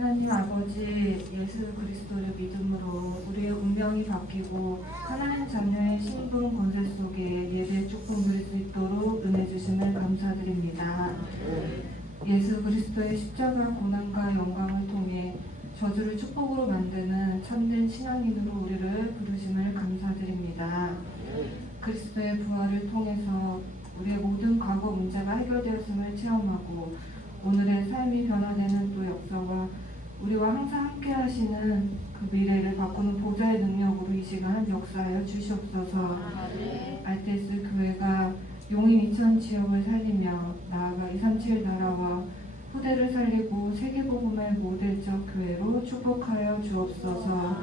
하나님 아버지 예수 그리스도를 믿음으로 우리의 운명이 바뀌고 하나님 자녀의 신분 권세 속에 예배의 축복 누릴 수 있도록 은혜 주심을 감사드립니다. 예수 그리스도의 십자가 고난과 영광을 통해 저주를 축복으로 만드는 참된 신앙인으로 우리를 부르심을 감사드립니다. 그리스도의 부활을 통해서 우리의 모든 과거 문제가 해결되었음을 체험하고 오늘의 삶이 변화되는 또 역사와 우리와 항상 함께 하시는 그 미래를 바꾸는 보좌의 능력으로 이 시간 역사하여 주시옵소서. 알테스 교회가 용인 이천 지역을 살리며 나아가 237 나라와 후대를 살리고 세계복음의 모델적 교회로 축복하여 주옵소서.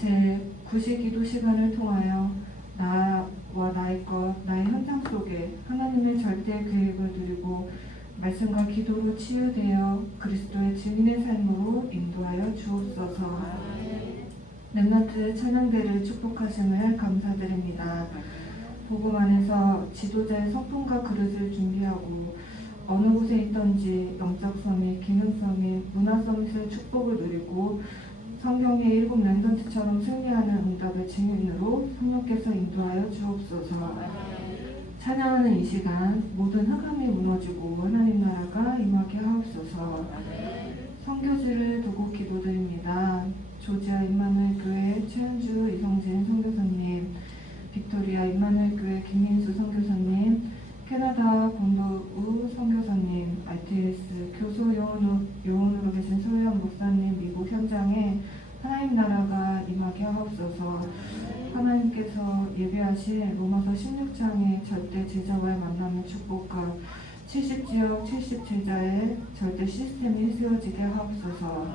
제 9시 기도 시간을 통하여 나와 나의 것, 나의 현장 속에 하나님의 절대 계획을 누리고 말씀과 기도로 치유되어 그리스도의 증인의 삶으로 인도하여 주옵소서. 렘넌트 찬양대를 축복하심을 감사드립니다. 복음 안에서 지도자의 성품과 그릇을 준비하고 어느 곳에 있던지 영적 서밋, 기능 서밋, 문화 서밋의 축복을 누리고 성경의 7 렘넌트처럼 승리하는 응답의 증인으로 성령께서 인도하여 주옵소서. 찬양하는 이 시간 모든 흑암이 무너지고 하나님 나라가 임하게 하옵소서. 선교지를 두고 기도드립니다. 조지아 임마누엘 교회 최은주 이성진 선교사님, 빅토리아 임마누엘 교회 김민수 선교사님, 캐나다 본도우 선교사님, RTS 교소 요원으로 계신 소유영 목사님, 미국 현장에 하나님 나라가 임하게 하옵소서. 하나님께서 예배하신 로마서 16장의 절대 제자와의 만남의 축복과 70지역 70제자의 절대 시스템이 세워지게 하옵소서.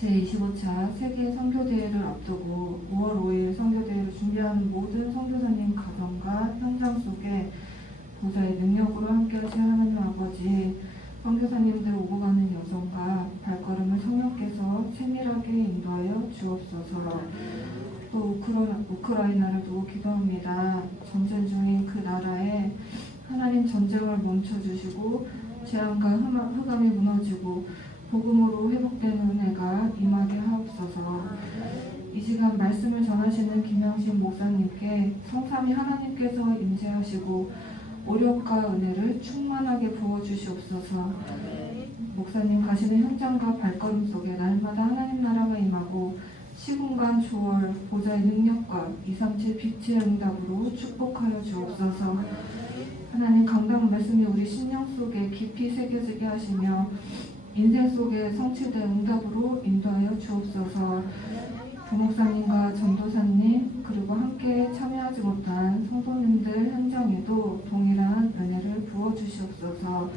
제25차 세계 선교대회를 앞두고 5월 5일 선교대회를 준비하는 모든 선교사님 가정과 현장 속에 보좌의 능력으로 함께 하신 하나님 아버지, 선교사님들 오고 가는 여정과 발걸음을 성령께서 세밀하게 인도하여 주옵소서. 또 우크라이나를 두고 기도합니다. 전쟁 중인 그 나라에 하나님 전쟁을 멈춰주시고 재앙과 흑암이 무너지고 복음으로 회복되는 은혜가 임하게 하옵소서. 이 시간 말씀을 전하시는 김영신 목사님께 성삼위 하나님께서 임재하시고 오력과 은혜를 충만하게 부어주시옵소서. 목사님 가시는 현장과 발걸음 속에 날마다 하나님 나라가 임하고 시공간 초월 보좌의 능력과 237 빛의 응답으로 축복하여 주옵소서. 하나님 강단 말씀이 우리 심령 속에 깊이 새겨지게 하시며 인생 속에 성취된 응답으로 인도하여 주옵소서. 부목사님과 전도사님 그리고 함께 참여하지 못한 성도님들 현장에도 동일한 은혜를 부어주시옵소서.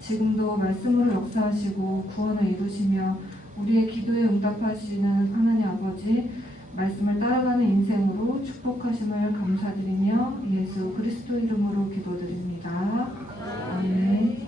지금도 말씀으로 역사하시고 구원을 이루시며 우리의 기도에 응답하시는 하나님 아버지, 말씀을 따라가는 인생으로 축복하심을 감사드리며 예수 그리스도 이름으로 기도드립니다. 아멘.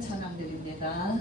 찬양드립니다.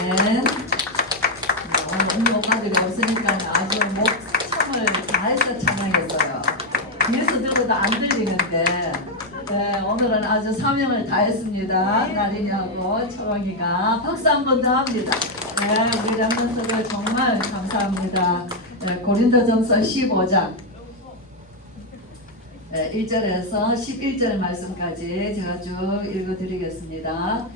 아멘. 오늘 응모가들이 없으니까 아주 목청을 다해서 찬양했어요. 뒤에서 들어도 안 들리는데 네, 오늘은 아주 사명을 다했습니다. 나린이하고 철왕이가 박수 한 번 더 합니다. 네, 우리 랩런트들 정말 감사합니다. 네, 고린도전서 15장 1절에서 11절 말씀까지 제가 쭉 읽어드리겠습니다.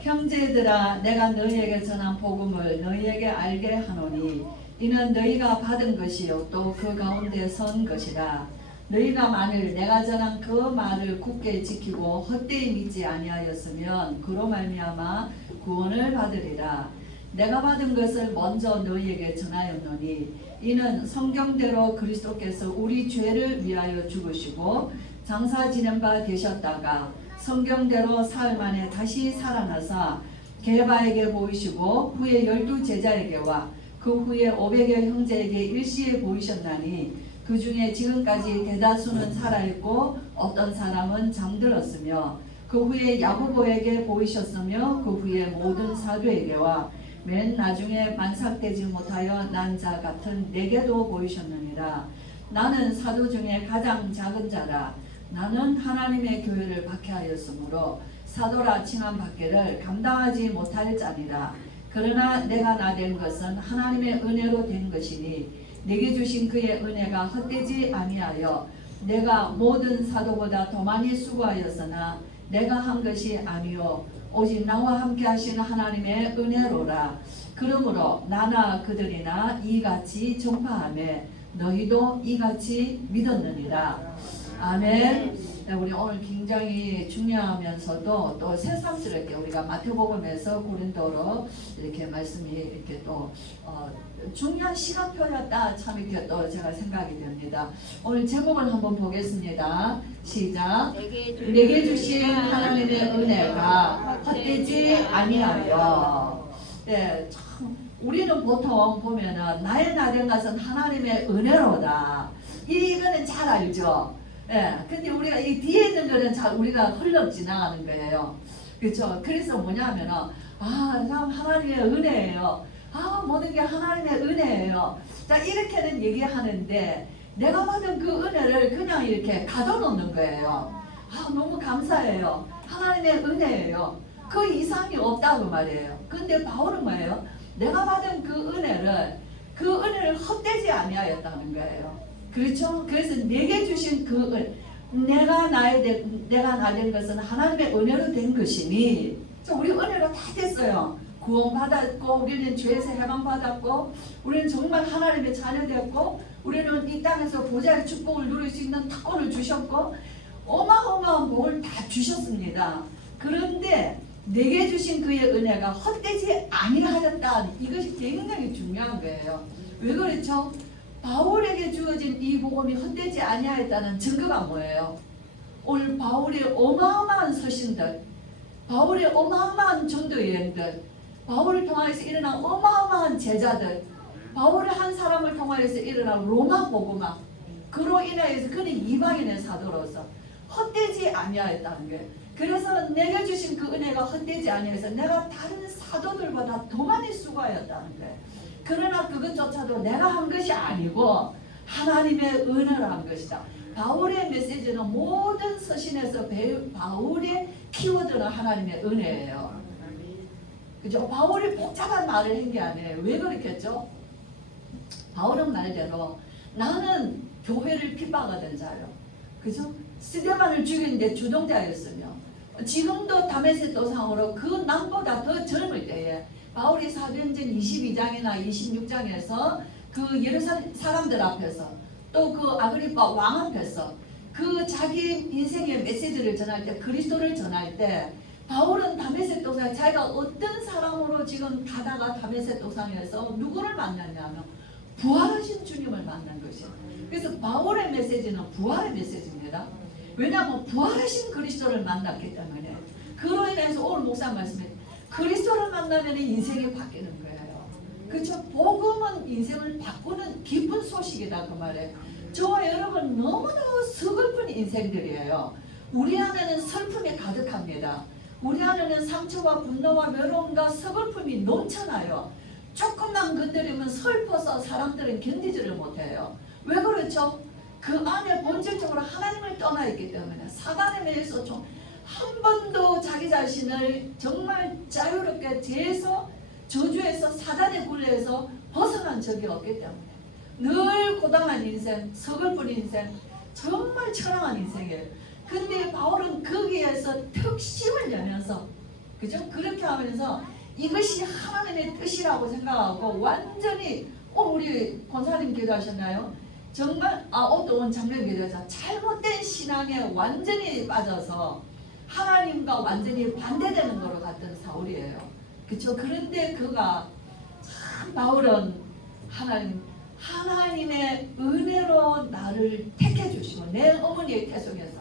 형제들아, 내가 너희에게 전한 복음을 너희에게 알게 하노니 이는 너희가 받은 것이요 또 그 가운데 선 것이라. 너희가 만일 내가 전한 그 말을 굳게 지키고 헛되이 믿지 아니하였으면 그로 말미암아 구원을 받으리라. 내가 받은 것을 먼저 너희에게 전하였노니 이는 성경대로 그리스도께서 우리 죄를 위하여 죽으시고 장사 지낸 바 되셨다가 성경대로 사흘 만에 다시 살아나사 게바에게 보이시고 후에 12 제자에게와 그 후에 500여 형제에게 일시에 보이셨나니 그 중에 지금까지 대다수는 살아있고 어떤 사람은 잠들었으며 그 후에 야고보에게 보이셨으며 그 후에 모든 사도에게와 맨 나중에 만삭되지 못하여 난 자 같은 내게도 보이셨느니라. 나는 사도 중에 가장 작은 자라. 나는 하나님의 교회를 박해하였으므로 사도라 칭함 받기를 감당하지 못할 자니라. 그러나 내가 나된 것은 하나님의 은혜로 된 것이니 내게 주신 그의 은혜가 헛되지 아니하여 내가 모든 사도보다 더 많이 수고하였으나 내가 한 것이 아니요 오직 나와 함께 하시는 하나님의 은혜로라. 그러므로 나나 그들이나 이같이 전파하매 너희도 이같이 믿었느니라. 아멘. 우리 오늘 굉장히 중요하면서도 또 새삼스럽게 우리가 마태복음에서 고린도로 이렇게 말씀이 이렇게 또 중요한 시간표였다 참 이렇게 또 제가 생각이 됩니다. 오늘 제목을 한번 보겠습니다. 시작. 내게 주신 하나님의 은혜가 헛되지 아니하여. 네, 참 우리는 보통 보면은 나의 나된 것은 하나님의 은혜로다. 이거는 잘 알죠. 예, 근데 우리가 이 뒤에 있는 거는 잘 우리가 흘러 지나가는 거예요. 그렇죠? 그래서 뭐냐면은 참 하나님의 은혜예요. 모든 게 하나님의 은혜예요. 자, 이렇게는 얘기하는데 내가 받은 그 은혜를 그냥 이렇게 가둬놓는 거예요. 너무 감사해요. 하나님의 은혜예요. 그 이상이 없다고 말이에요. 근데 바울은 뭐예요? 내가 받은 그 은혜를 헛되지 아니하였다는 거예요. 그렇죠? 그래서 내게 주신 그 내가 나된 것은 하나님의 은혜로 된 것이니 우리 은혜로 다 됐어요. 구원받았고 우리는 죄에서 해방받았고 우리는 정말 하나님의 자녀되었고 우리는 이 땅에서 보좌의 축복을 누릴 수 있는 특권을 주셨고 어마어마한 복을 다 주셨습니다. 그런데 내게 주신 그의 은혜가 헛되지 아니하였다. 이것이 굉장히 중요한 거예요. 왜 그렇죠? 바울에게 주어진 이 복음이 헛되지 아니하였다는 증거가 뭐예요? 오늘 바울의 어마어마한 서신들, 바울의 어마어마한 전도 여행들, 바울을 통하여서 일어난 어마어마한 제자들, 바울을 한 사람을 통하여서 일어난 로마 복음화, 그로 인하여서 그는 이방인의 사도로서 헛되지 아니하였다는 거예요. 그래서 내게 주신 그 은혜가 헛되지 아니해서 내가 다른 사도들보다 더 많이 수고하였다는 거예요. 그러나 그것조차도 내가 한 것이 아니고 하나님의 은혜로 한 것이다. 바울의 메시지는 모든 서신에서 바울의 키워드는 하나님의 은혜예요. 그죠? 바울이 복잡한 말을 한 게 아니에요. 왜 그렇겠죠? 바울은 말대로 나는 교회를 핍박하던 자요. 그죠? 스데반을 죽이는데 주동자였으며 지금도 다메섹 도상으로 그 남보다 더 젊을 때에 바울이 사도행전 22장이나 26장에서 그 예루살렘 사람들 앞에서 또 그 아그리파 왕 앞에서 그 자기 인생의 메시지를 전할 때 그리스도를 전할 때 바울은 다메섹 도상에 자기가 어떤 사람으로 지금 가다가 다메섹 도상에서 누구를 만났냐면 부활하신 주님을 만난 것이에요. 그래서 바울의 메시지는 부활의 메시지입니다. 왜냐하면 부활하신 그리스도를 만났기 때문에 그로 인해서 오늘 목사 말씀에 그리스도를 만나면 인생이 바뀌는 거예요. 그렇죠? 복음은 인생을 바꾸는 기쁜 소식이다 그 말이에요. 저와 여러분 너무나 서글픈 인생들이에요. 우리 안에는 슬픔이 가득합니다. 우리 안에는 상처와 분노와 외로움과 서글픔이 넘쳐나요. 조금만 건드리면 슬퍼서 사람들은 견디지를 못해요. 왜 그렇죠? 그 안에 본질적으로 하나님을 떠나 있기 때문에 사단에 의해서 좀 한 번도 자기 자신을 정말 자유롭게 죄에서 저주에서 사단의 굴레에서 벗어난 적이 없기 때문에 늘 고단한 인생, 서글픈 인생, 정말 처량한 인생이에요. 근데 바울은 거기에서 특심을 내면서, 그죠? 그렇게 하면서 이것이 하나님의 뜻이라고 생각하고 완전히 우리 권사님 기도하셨나요? 정말 어떤 장면 기도하자 잘못된 신앙에 완전히 빠져서 하나님과 완전히 반대되는 거로 갔던 사울이에요. 그렇죠? 그런데 그가 참 바울은 하나님의 은혜로 나를 택해 주시고 내 어머니의 태중에서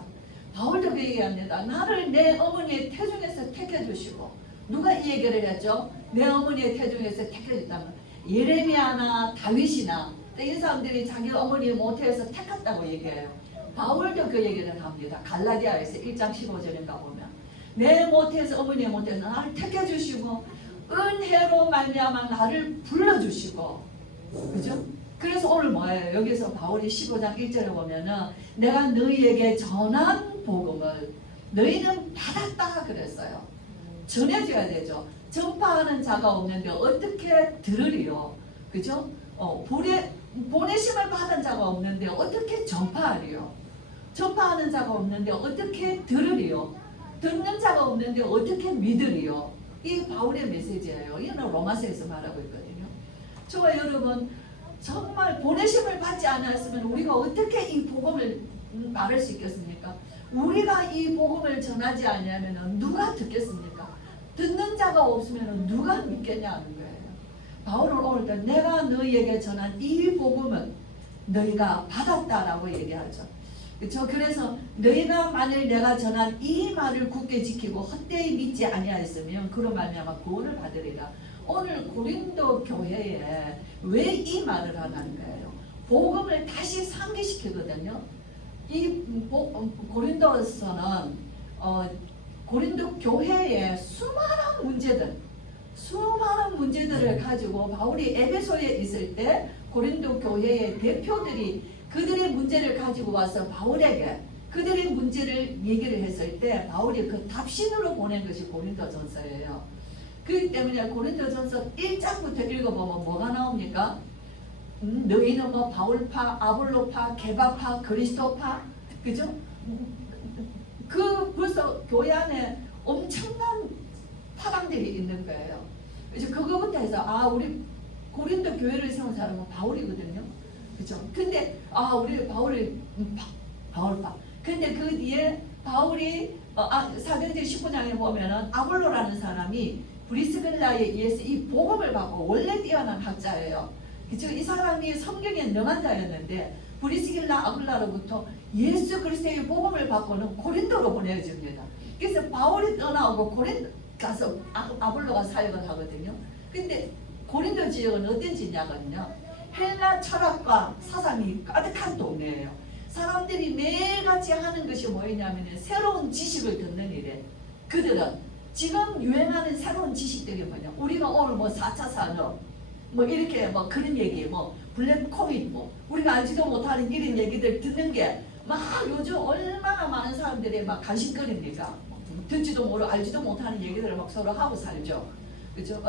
바울도 그 얘기합니다. 나를 내 어머니의 태중에서 택해 주시고 누가 이 얘기를 했죠? 내 어머니의 태중에서 택해 줬다면 예레미야나 다윗이나 이 사람들이 자기 어머니의 모태에서 택했다고 얘기해요. 바울도 그 얘기를 합니다. 갈라디아에서 1장 15절인가 보면 내 모태에서 어머니의 모태에서 나를 택해 주시고 은혜로 말미암아 나를 불러주시고, 그죠? 그래서 오늘 뭐예요? 여기서 바울이 15장 1절에 보면은 내가 너희에게 전한 복음을 너희는 받았다 그랬어요. 전해줘야 되죠. 전파하는 자가 없는데 어떻게 들으리요? 그죠? 보내심을 받은 자가 없는데 어떻게 전파하리요? 전파하는 자가 없는데 어떻게 들으리요? 듣는 자가 없는데 어떻게 믿으리요? 이 바울의 메시지예요. 이는 로마서에서 말하고 있거든요. 저와 여러분 정말 보내심을 받지 않았으면 우리가 어떻게 이 복음을 말할 수 있겠습니까? 우리가 이 복음을 전하지 않으면 누가 듣겠습니까? 듣는 자가 없으면 누가 믿겠냐는 거예요. 바울은 오늘 내가 너희에게 전한 이 복음은 너희가 받았다라고 얘기하죠. 그렇죠? 그래서 너희가 만일 내가 전한 이 말을 굳게 지키고 헛되이 믿지 아니하였으면 그로 말미암아 구원을 받으리라. 오늘 고린도 교회에 왜 이 말을 하는 거예요? 복음을 다시 상기시키거든요. 이 고린도서는 고린도 교회의 수많은 문제들을 가지고 바울이 에베소에 있을 때 고린도 교회의 대표들이 그들의 문제를 가지고 와서 바울에게 그들의 문제를 얘기를 했을 때 바울이 그 답신으로 보낸 것이 고린도전서예요. 그렇기 때문에 고린도전서 1장부터 읽어보면 뭐가 나옵니까? 너희는 뭐 바울파, 아볼로파, 게바파, 그리스도파, 그죠? 그 벌써 교회 안에 엄청난 파당들이 있는 거예요. 이제 그거부터 해서 우리 고린도 교회를 세운 사람은 바울이거든요. 그죠? 근데 우리 바울이 바울파. 근데 그 뒤에 바울이 사도행전 19장에 보면은 아볼로라는 사람이 브리스길라에 의해서 이 복음을 받고 원래 뛰어난 학자예요. 그죠? 이 사람이 성경에 능한 자였는데 브리스길라 아굴라로부터 예수 그리스도의 복음을 받고는 고린도로 보내집니다. 그래서 바울이 떠나오고 고린도 가서 아볼로가 사역을 하거든요. 근데 고린도 지역은 어떤 지역이냐면요, 헬라 철학과 사상이 가득한 동네예요. 사람들이 매일같이 하는 것이 뭐냐면 새로운 지식을 듣는 일에, 그들은 지금 유행하는 새로운 지식들이 뭐냐, 우리가 오늘 뭐 4차 산업 뭐 이렇게 뭐 그런 얘기, 뭐 블랙 코빗, 뭐 우리가 알지도 못하는 이런 얘기들 듣는 게 막 요즘 얼마나 많은 사람들이 막 관심거리입니까? 듣지도 모르고 알지도 못하는 얘기들을 막 서로 하고 살죠. 그죠?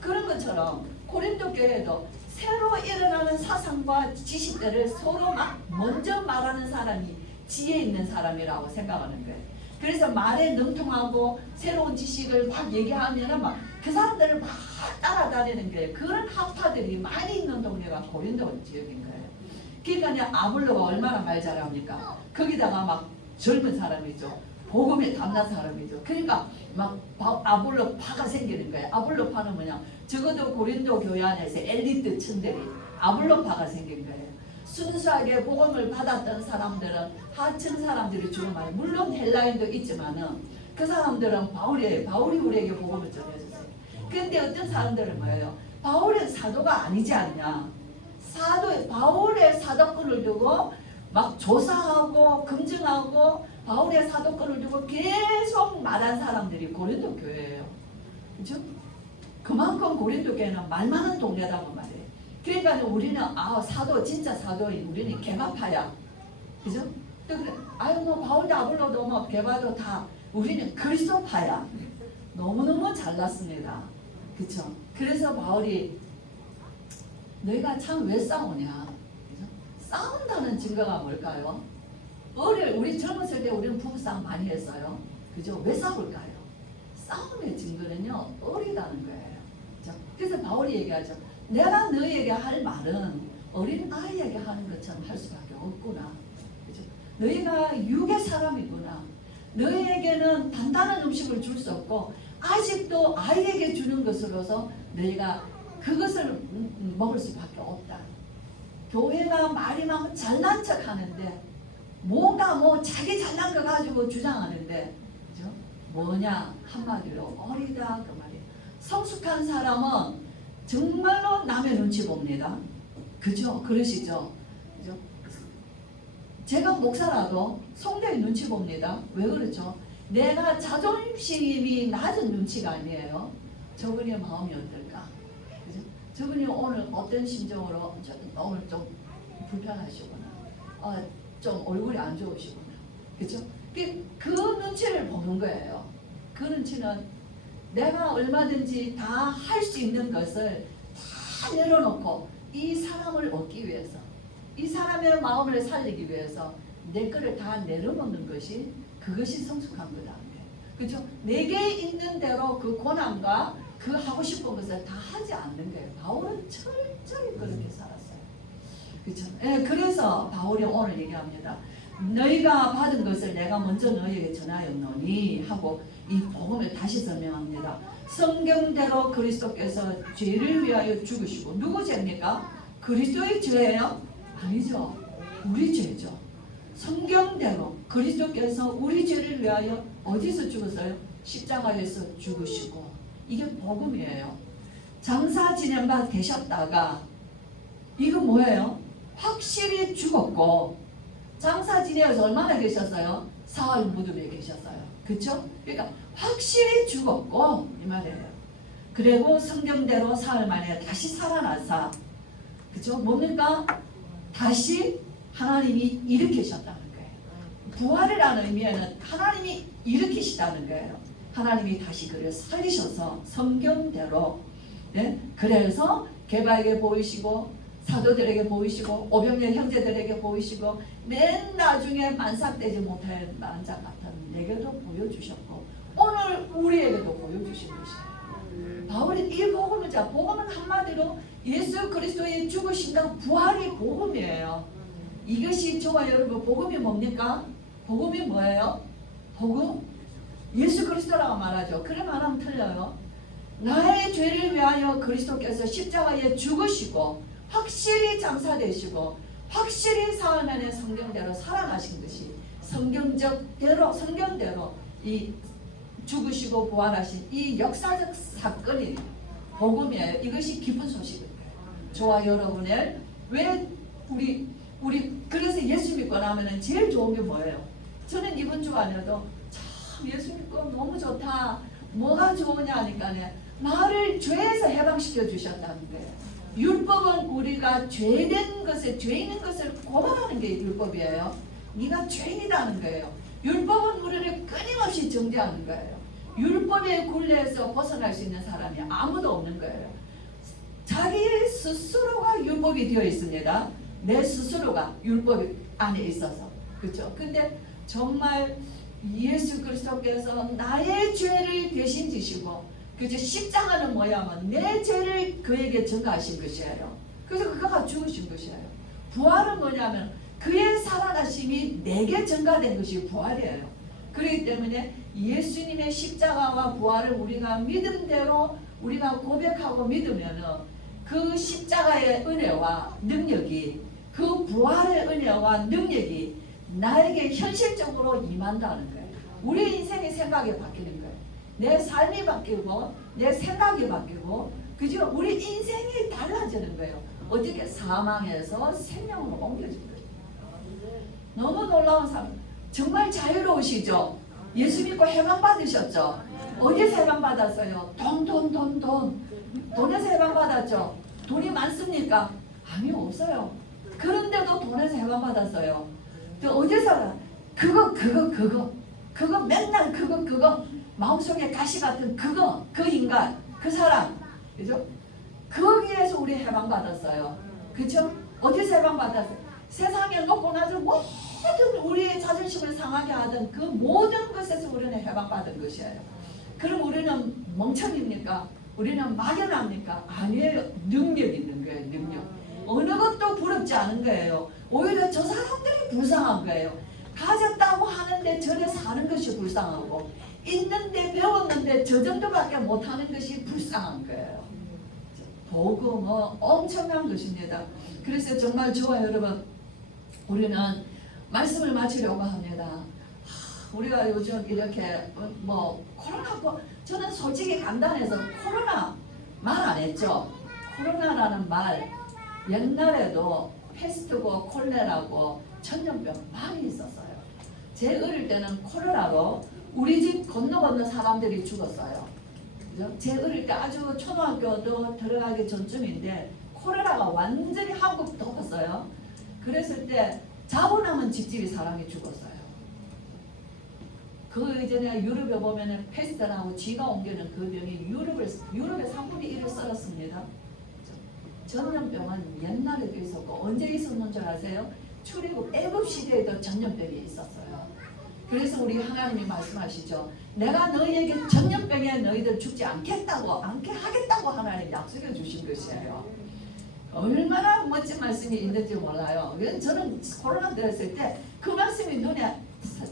그런 것처럼 고린도 교회도 새로 일어나는 사상과 지식들을 서로 막 먼저 말하는 사람이 지혜 있는 사람이라고 생각하는 거예요. 그래서 말에 능통하고 새로운 지식을 막 얘기하면은 막 그 사람들을 막 따라다니는 거예요. 그런 학파들이 많이 있는 동네가 고린도 지역인 거예요. 그러니까 아볼로가 얼마나 말 잘합니까? 거기다가 막 젊은 사람이죠. 복음에 담난 사람이죠. 그러니까 막 아볼로 파가 생기는 거예요. 아볼로 파는 뭐냐? 적어도 고린도 교회 안에서 엘리트 층들이 아볼로 파가 생긴 거예요. 순수하게 복음을 받았던 사람들은 하층 사람들이 주로 많이, 물론 헬라인도 있지만은 그 사람들은 바울이 우리에게 복음을 전해줬어요. 근데 어떤 사람들은 뭐예요? 바울은 사도가 아니지 않냐? 바울의 사도권을 두고 막 조사하고 검증하고 바울의 사도권을 두고 계속 말한 사람들이 고린도 교회예요. 그죠? 그만큼 고린도 교회는 말 많은 동네라고 말이에요. 그러니까 우리는 사도 진짜 사도인 우리는 개바파야. 그죠? 또 그래. 아유 뭐 바울도 아볼로도 뭐 개바도 다 우리는 그리스도파야. 너무너무 잘났습니다. 그쵸? 그래서 바울이 너희가 참 왜 싸우냐? 그죠? 싸운다는 증거가 뭘까요? 우리 젊었을 때 우리는 부부싸움 많이 했어요. 그죠? 왜 싸울까요? 싸움의 증거는요, 어리다는 거예요. 그죠? 그래서 바울이 얘기하죠. 내가 너희에게 할 말은 어린 아이에게 하는 것처럼 할 수밖에 없구나. 그죠? 너희가 육의 사람이구나. 너희에게는 단단한 음식을 줄 수 없고 아직도 아이에게 주는 것으로서 너희가 그것을 먹을 수밖에 없다. 교회가 말이 막 잘난 척 하는데 뭔가 뭐 자기 잘난 거 가지고 주장하는데 그죠? 뭐냐 한마디로 어리다 그 말이에요. 성숙한 사람은 정말로 남의 눈치 봅니다. 그죠? 그러시죠? 그죠? 제가 목사라도 성도의 눈치 봅니다. 왜 그렇죠? 내가 자존심이 낮은 눈치가 아니에요. 저분의 마음이 어떨까? 그죠? 저분이 오늘 어떤 심정으로 오늘 좀 불편하시구나. 좀 얼굴이 안 좋으시구나. 그죠? 그 눈치를 보는 거예요. 그 눈치는 내가 얼마든지 다 할 수 있는 것을 다 내려놓고 이 사람을 얻기 위해서 이 사람의 마음을 살리기 위해서 내 거를 다 내려놓는 것이 그것이 성숙한 거다. 그렇죠? 내게 있는 대로 그 고난과 그 하고 싶은 것을 다 하지 않는 거예요. 바울은 철저히 그렇게 살았어요. 그렇죠? 예, 그래서 바울이 오늘 얘기합니다. 너희가 받은 것을 내가 먼저 너희에게 전하였노니 하고 이 복음을 다시 설명합니다. 성경대로 그리스도께서 죄를 위하여 죽으시고 누구 죄입니까? 그리스도의 죄예요? 아니죠. 우리 죄죠. 성경대로 그리스도께서 우리 죄를 위하여 어디서 죽었어요? 십자가에서 죽으시고 이게 복음이에요. 장사 진행바 되셨다가 이거 뭐예요? 확실히 죽었고 장사 지내어서 얼마나 계셨어요? 사흘 무덤에 계셨어요. 그쵸? 그러니까 확실히 죽었고 이 말이에요. 그리고 성경대로 사흘 만에 다시 살아나서 그쵸? 뭡니까? 다시 하나님이 일으키셨다는 거예요. 부활이라는 의미에는 하나님이 일으키시다는 거예요. 하나님이 다시 그를 살리셔서 성경대로 네? 그래서 게바에게 보이시고 사도들에게 보이시고 오병이어 형제들에게 보이시고 맨 나중에 만삭되지 못할 만자 같은 내게도 보여주셨고 오늘 우리에게도 보여주신 것이에요. 바울이 이 복음을 복음은 한마디로 예수 그리스도의 죽으심과 부활이 복음이에요. 이것이 저와 여러분 복음이 뭡니까? 복음이 뭐예요? 복음? 예수 그리스도라고 말하죠. 그래 말하면 틀려요. 나의 죄를 위하여 그리스도께서 십자가에 죽으시고 확실히 장사되시고 확실히 사흘 만에 성경대로 살아나신 것이 성경대로 이 죽으시고 부활하신 이 역사적 사건이 복음이에요. 이것이 기쁜 소식입니다. 저와 여러분의 왜 우리 그래서 예수 믿고 나면은 제일 좋은 게 뭐예요? 저는 이번 주간에도 참 예수 믿고 너무 좋다. 뭐가 좋으냐 하니까 나를 죄에서 해방시켜 주셨다는 거예요. 율법은 우리가 죄된 것을 죄 있는 것을 고발하는 게 율법이에요. 네가 죄인이라는 거예요. 율법은 우리를 끊임없이 정죄하는 거예요. 율법의 굴레에서 벗어날 수 있는 사람이 아무도 없는 거예요. 자기 스스로가 율법이 되어 있습니다. 내 스스로가 율법 안에 있어서 그렇죠. 근데 정말 예수 그리스도께서 나의 죄를 대신 지시고 그죠? 십자가는 뭐냐면 내 죄를 그에게 전가하신 것이에요. 그래서 그가 죽으신 것이에요. 부활은 뭐냐면 그의 살아나심이 내게 전가된 것이 부활이에요. 그렇기 때문에 예수님의 십자가와 부활을 우리가 믿음대로 우리가 고백하고 믿으면은 그 십자가의 은혜와 능력이 그 부활의 은혜와 능력이 나에게 현실적으로 임한다는 거예요. 우리 인생의 생각이 바뀌는 거예요. 내 삶이 바뀌고 내 생각이 바뀌고 그죠? 우리 인생이 달라지는 거예요. 어떻게 사망에서 생명으로 옮겨진 거예요. 너무 놀라운 삶. 정말 자유로우시죠? 예수 믿고 해방 받으셨죠? 어디서 해방 받았어요? 돈에서 해방 받았죠? 돈이 많습니까? 아니요, 없어요. 그런데도 돈에서 해방 받았어요. 또 어디서? 그거 맨날 그거 마음속에 가시 같은 그 인간, 그 사람, 그죠? 거기에서 우리 해방 받았어요. 그죠? 어디서 해방 받았어요? 세상에 놓고 나서 모든 우리의 자존심을 상하게 하던 그 모든 것에서 우리는 해방받은 것이에요. 그럼 우리는 멍청입니까? 우리는 막연합니까? 아니에요. 능력 있는 거예요. 능력. 어느 것도 부럽지 않은 거예요. 오히려 저 사람들이 불쌍한 거예요. 가졌다고 하는데 저래 사는 것이 불쌍하고, 있는데 배웠는데 저 정도밖에 못하는 것이 불쌍한 거예요. 복음은 엄청난 것입니다. 그래서 정말 저와 여러분, 우리는 말씀을 마치려고 합니다. 우리가 요즘 이렇게 코로나, 저는 솔직히 간단해서 코로나 말 안 했죠. 코로나라는 말 옛날에도 패스트고 콜레라고 천연병 많이 있었어요. 제 어릴 때는 콜레라로 우리 집 건너 사람들이 죽었어요. 그죠? 제 어릴 때 아주 초등학교도 들어가기 전쯤인데 콜레라가 완전히 한국 덮었어요. 그랬을 때 자고 나면 집집이 사람이 죽었어요. 그 이전에 유럽에 보면은 페스트라고 쥐가 옮기는 그 병이 유럽의 3분의 1을 썰었습니다. 전염병은 옛날에도 있었고 언제 있었는 줄 아세요? 출애굽 애굽 시대에도 전염병이 있었어요. 그래서 우리 하나님이 말씀하시죠. 내가 너희에게 전염병에 너희들 죽지 않게 하겠다고 하나님 약속해 주신 것이에요. 얼마나 멋진 말씀이 있는지 몰라요. 저는 코로나 들었을 때 그 말씀이 눈에,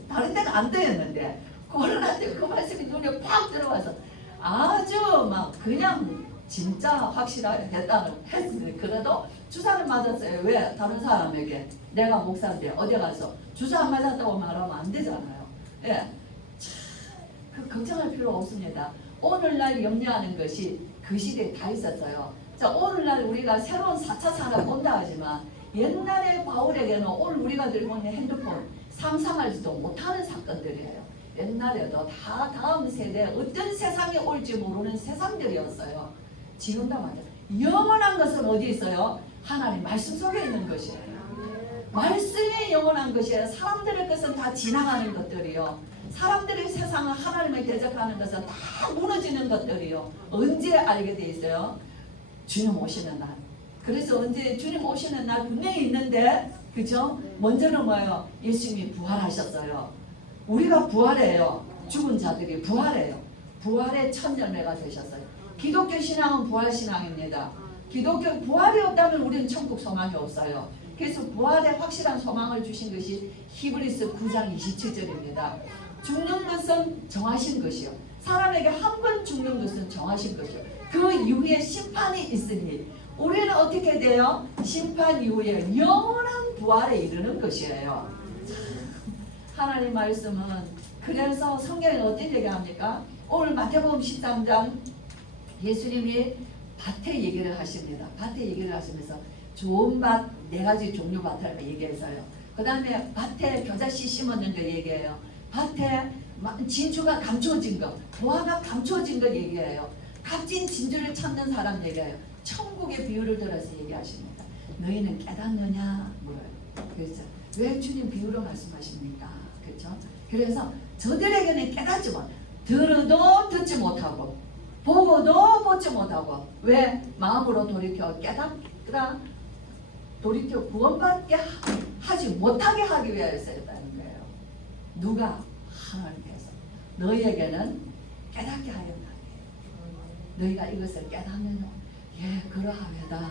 다른 때는 안 뜨였는데 코로나 때 그 말씀이 눈에 팍 들어와서 아주 막 그냥 진짜 확실하겠다는 했는데, 그래도 주사를 맞았어요. 왜? 다른 사람에게 내가 목사인데 어디 가서 주사 안 맞았다고 말하면 안 되잖아요. 예, 그 걱정할 필요 없습니다. 오늘날 염려하는 것이 그 시대에 다 있었어요. 자, 오늘날 우리가 새로운 4차 산업 온다 하지만 옛날에 바울에게는 오늘 우리가 들고 있는 핸드폰 상상하지도 못하는 사건들이에요. 옛날에도 다 다음 세대 어떤 세상이 올지 모르는 세상들이었어요. 지금도 맞아요. 영원한 것은 어디 있어요? 하나님 말씀 속에 있는 것이에요. 말씀이 영원한 것이에요. 사람들의 것은 다 지나가는 것들이요. 사람들의 세상은 하나님을 대적하는 것은 다 무너지는 것들이요. 언제 알게 돼 있어요? 주님 오시는 날. 그래서 언제 주님 오시는 날 분명히 있는데, 그죠? 먼저는 뭐예요? 예수님이 부활하셨어요. 우리가 부활해요. 죽은 자들이 부활해요. 부활의 첫 열매가 되셨어요. 기독교 신앙은 부활 신앙입니다. 기독교 부활이 없다면 우리는 천국 소망이 없어요. 그래서 부활의 확실한 소망을 주신 것이 히브리서 9장 27절입니다. 죽는 것은 정하신 것이요. 사람에게 한 번 죽는 것은 정하신 것이요. 그 이후에 심판이 있으니 우리는 어떻게 돼요? 심판 이후에 영원한 부활에 이르는 것이에요. 하나님 말씀은, 그래서 성경에 어떤 얘기합니까? 오늘 마태복음 13장 예수님이 밭의 얘기를 하십니다. 밭의 얘기를 하시면서 좋은 밭 4가지 종류 밭을 얘기해서요. 그 다음에 밭에 겨자씨 심었는 거 얘기해요. 밭에 진주가 감춰진 것, 보화가 감춰진 것 얘기해요. 값진 진주를 찾는 사람 얘기해요. 천국의 비유를 들어서 얘기하십니다. 너희는 깨닫느냐 물어요. 그렇죠? 왜 주님 비유로 말씀하십니까? 그렇죠? 그래서 저들에게는 깨닫지 못, 들어도 듣지 못하고 보고도 보지 못하고, 왜? 마음으로 돌이켜 깨닫다 돌이켜 구원받게 하지 못하게 하기 위하여서였다는 거예요. 누가? 하나님께서 너희에게는 깨닫게 하였나니 너희가 이것을 깨닫느냐? 예, 그러하외다.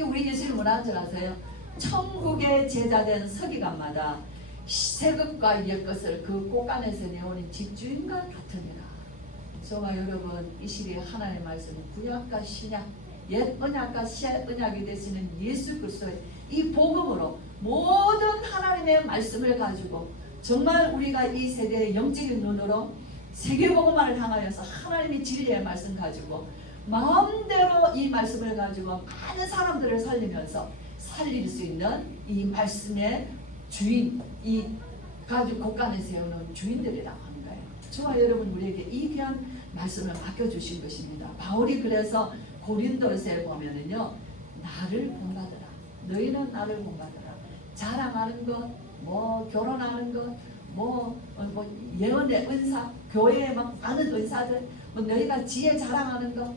우리 예수님 뭐라는 줄 아세요? 천국의 제자된 서기관마다 새것과 옛것을 그 곳간에서 내오는 집주인과 같으니라. 저와 여러분, 이 시대에 하나님의 말씀은 구약과 신약, 옛 언약과 새 언약이 되시는 예수 그리스도의 이 복음으로 모든 하나님의 말씀을 가지고 정말 우리가 이 세대의 영적인 눈으로 세계복음화를 향하여서 하나님의 진리의 말씀 가지고 마음대로 이 말씀을 가지고 많은 사람들을 살리면서 살릴 수 있는 이 말씀의 주인, 이 가지고 곳간에 세우는 주인들이라고 하는 거예요. 저와 여러분 우리에게 이 귀한 말씀을 맡겨주신 것입니다. 바울이 그래서 고린도서에 보면은요, 나를 본받으라. 너희는 나를 본받으라. 자랑하는 것, 뭐 결혼하는 것, 뭐 예언의 은사, 교회에 막 많은 은사들, 뭐 너희가 지혜 자랑하는 것,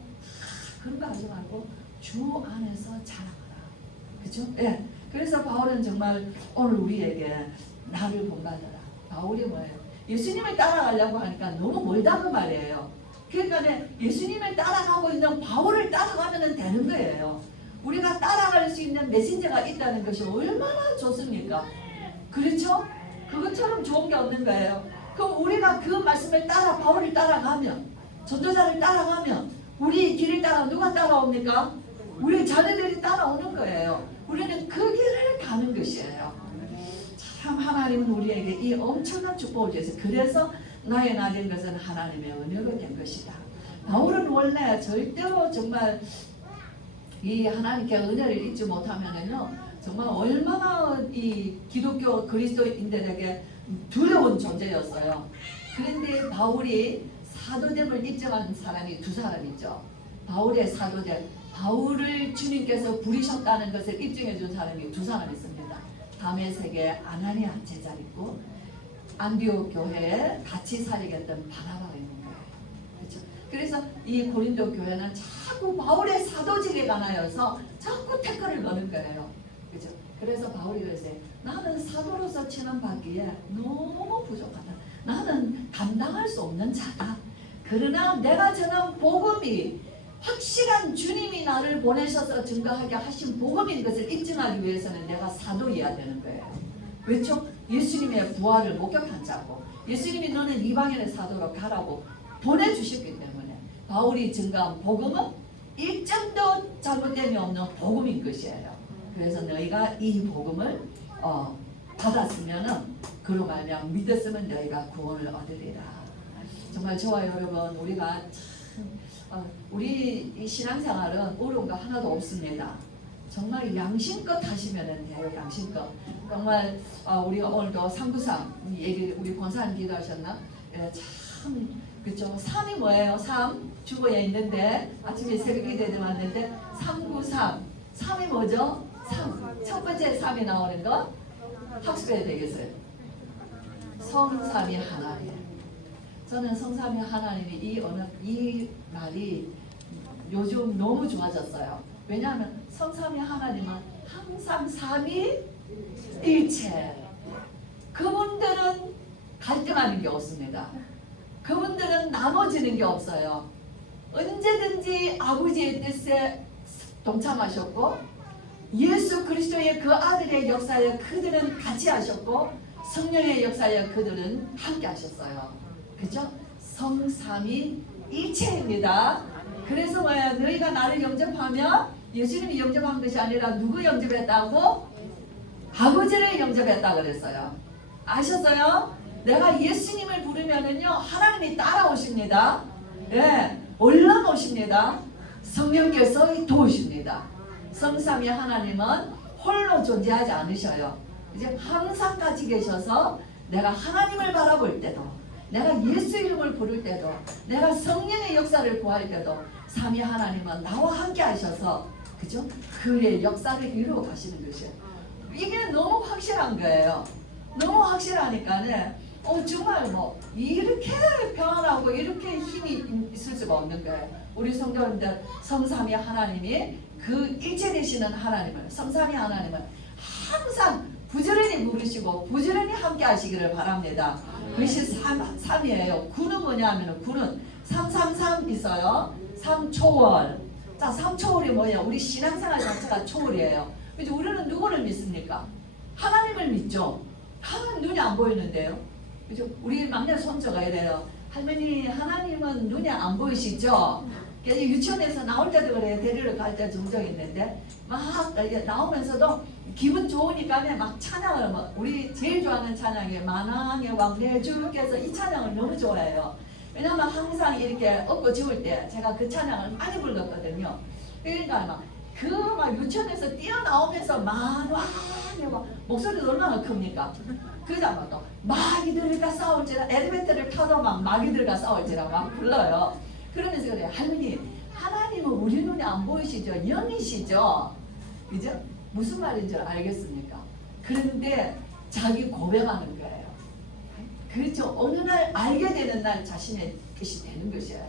그런 거 하지 말고 주 안에서 자랑하라. 그죠? 예. 그래서 바울은 정말 오늘 우리에게 나를 본받아라. 바울이 뭐예요? 예수님을 따라가려고 하니까 너무 멀다고 말이에요. 그러니까 예수님을 따라가고 있는 바울을 따라가면 되는 거예요. 우리가 따라갈 수 있는 메신저가 있다는 것이 얼마나 좋습니까? 그렇죠? 그것처럼 좋은 게 없는 거예요. 그럼 우리가 그 말씀을 따라 바울을 따라가면, 전도자를 따라가면 우리 길을 따라 누가 따라옵니까? 우리 자녀들이 따라오는 거예요. 우리는 그 길을 가는 것이에요. 참 하나님은 우리에게 이 엄청난 축복을 주셔서, 그래서 나의 나 된 것은 하나님의 은혜로 된 것이다. 바울은 원래 절대로 정말 이 하나님께 은혜를 잊지 못하면은요, 정말 얼마나 이 기독교 그리스도인들에게 두려운 존재였어요. 그런데 바울이 사도됨을 입증한 사람이 두 사람 있죠. 바울의 사도됨, 바울을 주님께서 부리셨다는 것을 입증해 준 사람이 두 사람 있습니다. 다메섹의 아나니아 제자 있고, 안디옥 교회에 같이 살리겠던 바나바가 있는 거예요. 그렇죠? 그래서 이 고린도 교회는 자꾸 바울의 사도직에 관하여서 자꾸 태클을 거는 거예요. 그렇죠? 그래서 바울이 그랬어요. 나는 사도로서 칭함받기에 너무 부족하다. 나는 감당할 수 없는 자다. 그러나 내가 전한 복음이 확실한 주님이 나를 보내셔서 증거하게 하신 복음인 것을 입증하기 위해서는 내가 사도여야 되는 거예요. 그렇죠? 예수님의 부활을 목격한 자고, 예수님이 너는 이방인의 사도로 가라고 보내주셨기 때문에 바울이 증거한 복음은 일점도 잘못됨이 없는 복음인 것이에요. 그래서 너희가 이 복음을 받았으면은 그로 말미암아 믿었으면 너희가 구원을 얻으리라. 정말 저와 여러분, 우리가 우리 이 신앙생활은 어려운 거 하나도 없습니다. 정말 양심껏 하시면 돼요. 양심껏. 정말 우리가 오늘도 393 얘기, 우리 권사님 기도하셨나? 예, 참 그렇죠. 3이 뭐예요? 3 주보에 있는데 아침에 새벽 기도에 왔는데 393 3이 뭐죠? 3. 첫 번째 3이 나오는 거 학습해야 되겠어요. 성삼위 하나님. 저는 성삼위 하나님이 이 말이 요즘 너무 좋아졌어요. 왜냐하면 성삼위 하나님은 항상 삼위일체. 그분들은 갈등하는 게 없습니다. 그분들은 나눠지는 게 없어요. 언제든지 아버지의 뜻에 동참하셨고, 예수 그리스도의 그 아들의 역사에 그들은 같이 하셨고, 성령의 역사에 그들은 함께 하셨어요. 그죠? 성삼위일체입니다. 그래서 뭐야? 너희가 나를 영접하면 예수님이 영접한 것이 아니라 누구 영접했다고? 아버지를 영접했다 그랬어요. 아셨어요? 내가 예수님을 부르면은요, 하나님이 따라오십니다. 예, 얼른 오십니다. 성령께서 도우십니다. 성삼위 하나님은 홀로 존재하지 않으셔요. 이제 항상 같이 계셔서 내가 하나님을 바라볼 때도, 내가 예수 이름을 부를 때도, 내가 성령의 역사를 구할 때도 삼위 하나님은 나와 함께 하셔서, 그죠? 그의 역사를 이루어 가시는 것이에요. 이게 너무 확실한 거예요. 너무 확실하니까는 정말 뭐 이렇게 평안하고 이렇게 힘이 있을 수가 없는 거예요. 우리 성도님들, 성삼위 하나님이 그 일체 되시는 하나님을, 성삼위 하나님을 항상 부지런히 부르시고 부지런히 함께 하시기를 바랍니다. 그것이 3이에요. 9는 뭐냐 하면, 9는 333 있어요. 3초월. 자, 3초월이 뭐예요? 우리 신앙생활 자체가 초월이에요. 그래서 우리는 누구를 믿습니까? 하나님을 믿죠. 하나님 눈이 안 보이는데요. 그죠? 우리 막내 손자가 이래요. 할머니, 하나님은 눈이 안 보이시죠? 그래서 유치원에서 나올 때도 그래. 데리러 갈 때 종종 있는데 막 나오면서도 기분 좋으니까 막 찬양을, 우리 제일 좋아하는 찬양이 만왕의 왕 내 주께서, 이 찬양을 너무 좋아해요. 왜냐면 항상 이렇게 업고 지울 때 제가 그 찬양을 많이 불렀거든요. 그러니까 막 유치원에서 뛰어나오면서 만왕의 왕, 목소리가 얼마나 큽니까? 그러자마자 마귀들과 싸울지라, 엘리베이터를 타도 막 마귀들과 싸울지라 막 불러요. 그러면서 그래요. 할머니, 하나님은 우리 눈에 안 보이시죠? 영이시죠? 그죠? 무슨 말인 줄 알겠습니까? 그런데 자기 고백하는 거예요. 그렇죠. 어느 날 알게 되는 날 자신의 뜻이 되는 것이에요.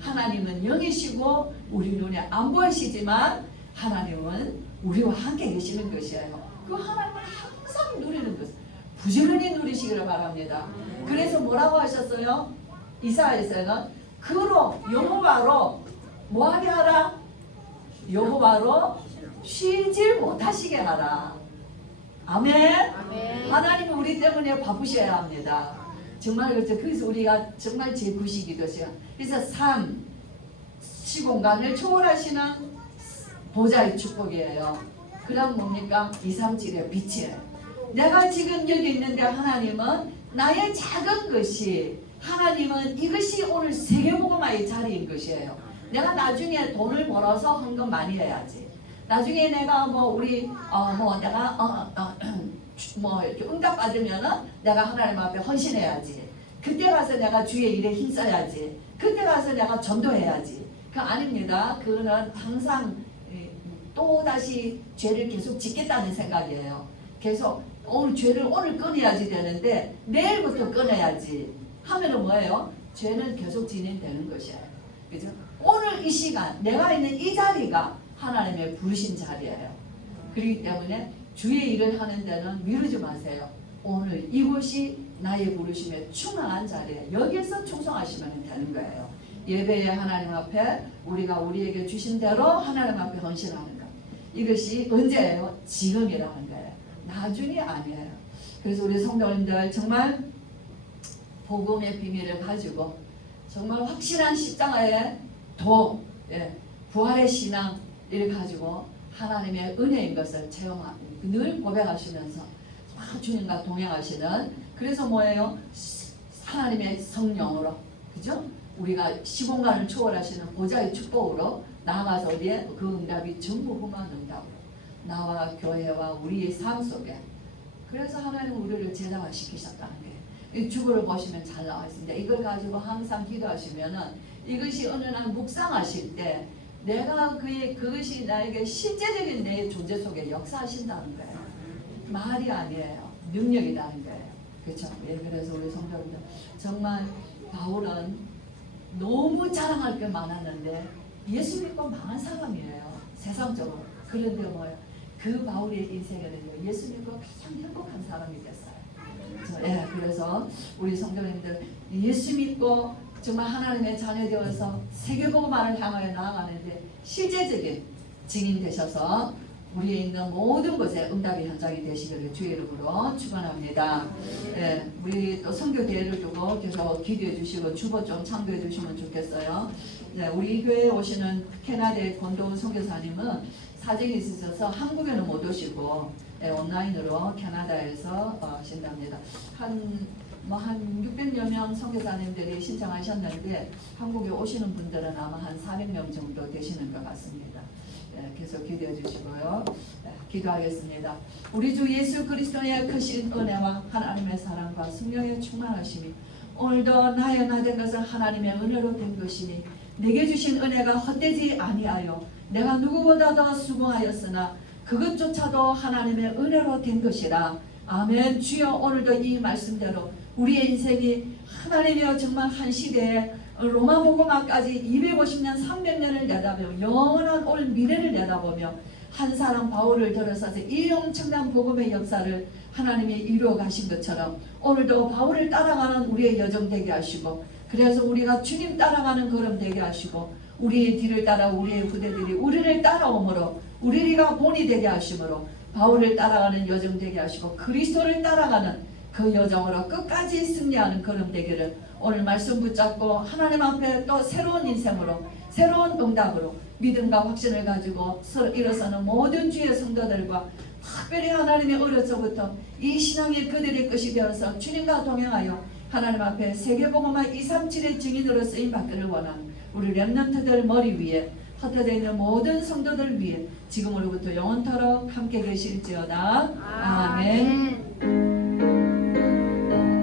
하나님은 영이시고 우리 눈에 안 보이시지만 하나님은 우리와 함께 계시는 것이에요. 그 하나님을 항상 누리는 것, 부지런히 누리시기를 바랍니다. 그래서 뭐라고 하셨어요? 이사야에서는 그로 여호와로 뭐하게 하라? 여호와로 쉬질 못하시게 하라. 아멘. 하나님은 우리 때문에 바쁘셔야 합니다. 정말 그렇죠. 그래서 우리가 정말 제9시기도 시간. 그래서 삶, 시공간을 초월하시는 보좌의 축복이에요. 그럼 뭡니까? 237의 빛이에요. 내가 지금 여기 있는데 하나님은 나의 작은 것이, 하나님은 이것이 오늘 세계복음화의 자리인 것이에요. 내가 나중에 돈을 벌어서 헌금 많이 해야지. 나중에 내가 이렇게 응답 받으면은 내가 하나님 앞에 헌신해야지. 그때 가서 내가 주의 일에 힘써야지. 그때 가서 내가 전도해야지. 그 아닙니다. 그거는 항상 또 다시 죄를 계속 짓겠다는 생각이에요. 계속 오늘 죄를 오늘 끊어야지 되는데 내일부터 끊어야지 하면은 뭐예요? 죄는 계속 진행되는 것이에요. 그죠? 오늘 이 시간 내가 있는 이 자리가 하나님의 부르신 자리예요. 그렇기 때문에 주의 일을 하는 데는 미루지 마세요. 오늘 이곳이 나의 부르심에 충만한 자리에 여기에서 충성하시면 되는 거예요. 예배에 하나님 앞에 우리가 우리에게 주신 대로 하나님 앞에 헌신하는 것. 이것이 언제예요? 지금이라는 거예요. 나중이 아니에요. 그래서 우리 성도님들 정말 복음의 비밀을 가지고 정말 확실한 십자가의 부활의 신앙을 가지고 하나님의 은혜인 것을 늘 고백하시면서 주님과 동행하시는, 그래서 뭐예요? 하나님의 성령으로, 그죠? 우리가 시공간을 초월하시는 보좌의 축복으로 나아가서 어디에 그 응답이 전부 흠한 응답으로 나와 교회와 우리의 삶 속에, 그래서 하나님 우리를 제자화시키셨다는 거예요. 이 주보를 보시면 잘 나와 있습니다. 이걸 가지고 항상 기도하시면은 이것이 어느 날 묵상하실 때 내가 그것이 나에게 실제적인 내 존재 속에 역사하신다는 거예요. 말이 아니에요. 능력이라는 거예요. 그렇죠? 예, 그래서 우리 성도님들 정말 바울은 너무 자랑할 게 많았는데 예수 믿고 망한 사람이에요. 세상적으로. 그런데 뭐예요? 그 바울의 인생에는요, 예수 믿고 가장 행복한 사람이 됐어요. 예, 그래서 우리 성도님들 예수 믿고 정말 하나님의 자녀 되어서 세계복음화를 향하여 나아가는데 실제적인 증인 되셔서 우리에 있는 모든 것에 응답의 현장이 되시기를 주의 이름으로 축원합니다. 예, 우리 또 선교 대회를 두고 계속 기도해 주시고 주보 좀 참고해 주시면 좋겠어요. 네, 우리 교회에 오시는 캐나다의 권도훈 선교사님은 사정이 있으셔서 한국에는 못 오시고 온라인으로 캐나다에서 하신답니다. 한 600여 명 선교사님들이 신청하셨는데 한국에 오시는 분들은 아마 한 400명 정도 되시는 것 같습니다. 계속 기도해 주시고요. 기도하겠습니다. 우리 주 예수 그리스도의 크신 은혜와 하나님의 사랑과 성령의 충만하심이 오늘도 나의 나된 것은 하나님의 은혜로 된 것이니 내게 주신 은혜가 헛되지 아니하여 내가 누구보다 더 수고하였으나 그것조차도 하나님의 은혜로 된 것이라. 아멘. 주여 오늘도 이 말씀대로 우리의 인생이 하나님이여 정말 한 시대에 로마복음화까지 250년 300년을 내다보며 영원한 올 미래를 내다보며 한 사람 바울을 들어서서 이 엄청난 복음의 역사를 하나님이 이루어 가신 것처럼 오늘도 바울을 따라가는 우리의 여정 되게 하시고, 그래서 우리가 주님 따라가는 걸음 되게 하시고 우리의 뒤를 따라 우리의 후대들이 우리를 따라오므로 우리가 본이 되게 하심으로 바울을 따라가는 여정 되게 하시고 그리스도를 따라가는 그 여정으로 끝까지 승리하는 걸음 되기를 오늘 말씀 붙잡고 하나님 앞에 또 새로운 인생으로 새로운 응답으로 믿음과 확신을 가지고 일어서는 모든 주의 성도들과 특별히 하나님의 어려서부터 이 신앙이 그들의 것이 되어서 주님과 동행하여 하나님 앞에 세계복음화 237의 증인으로 쓰임받기를 원하는 우리 렘넌트들 머리 위에 흩어져 있는 모든 성도들 위해 지금으로부터 영원토록 함께 계실지어다. 아멘.